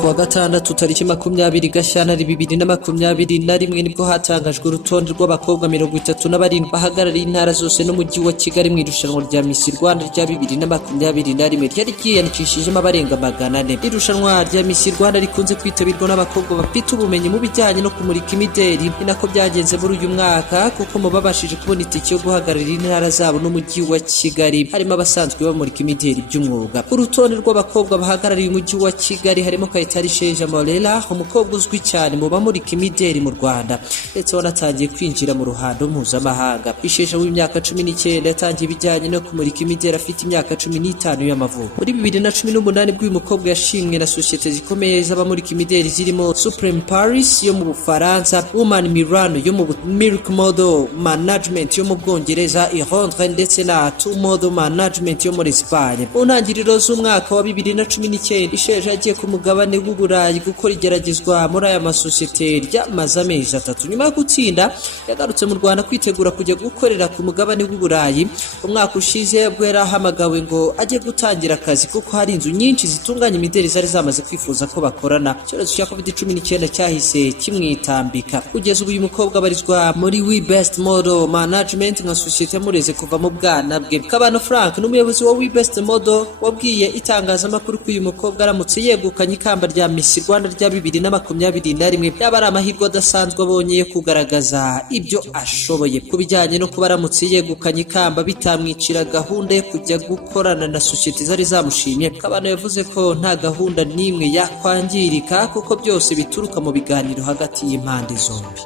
Kuwa gatandatu tariki 20 Gashyantare 2021 nibwo hatangajwe urutonde rw'abakobwa 37 bahagarariye intara zose n'umujyi wa Kigali mu irushanwa rya Miss Rwanda rya 2021 ryari ryiyandikishijemo abarenga 400. Irushanwa rya Miss Rwanda rikunze kwitabirwa n'abakobwa bafite ubumenyi mu bijyanye no kumurika imideri. Inako byagenze muri uyu mwaka kuko mu babashije kubona itike yo guhagararira intara zabo n'umujyi wa Kigali harimo abasanzwe bamurika imideri by'umwuga. Urutonde rw'abakobwa bahagarariye umujyi wa Kigali harimo Tarisheja Morela, umukobwa uzwi cyane mu bamurika imideri mu Rwanda ndetse wanatangiye kwinjira mu ruhando mpuzamahanga. Isheja w'imyaka 19 yatangiye ibijyanye no kumurika imideri afite imyaka 15 y'amavuko. Muri 2018 bw'uyu mukobwa yashimwe na societe zikomeye z'abamurika imideri zirimo Supreme Paris yo mu Bufaransa, Woman Milano yo mu Milk Model Management yo mu Bwongereza, Irondre ndetse na Two Model Management yo muri Espagne. Mu ntangiriro z'umwaka wa 2019 Isheja agiye ku mugabane w'Uburayi gukora igeragezwa muri aya masosiyete ryamaze amezi 3. Nyuma yo gutsinda yagarutse mu Rwanda kwitegura kujya gukorera ku mugabane w'Uburayi. Umwaka ushize ubwo yarahamagawe ngo ajye gutangira akazi kuko hari inzu nyinshi zitunganya imideri zari zamaze kwifuza ko bakorana. Icyorezo cya COVID-19 cyahise kimwitambika. Kugeza ubu uyu mukobwa abarizwa muri We Best Model Management nka societe mureze kuva mu bwana bwe. Kabano Frank n'umuyobozi wa We Best Model wabwiye itangazamakuru ko uyu mukobwa aramutse yegukanye ikamba rya Miss Rwanda rya 2021 yaba ari amahirwe adasanzwe abonye yo kugaragaza ibyo ashoboye. Kubijyanye no kuba aramutse yegukanye ikamba bitamwicira gahunda yo kujya gukorana na societe zari zamushimye. Kabano yavuze ko nta gahunda n'imwe yakwangirika kuko byose bituruka mu biganiro hagati y'impande zombi.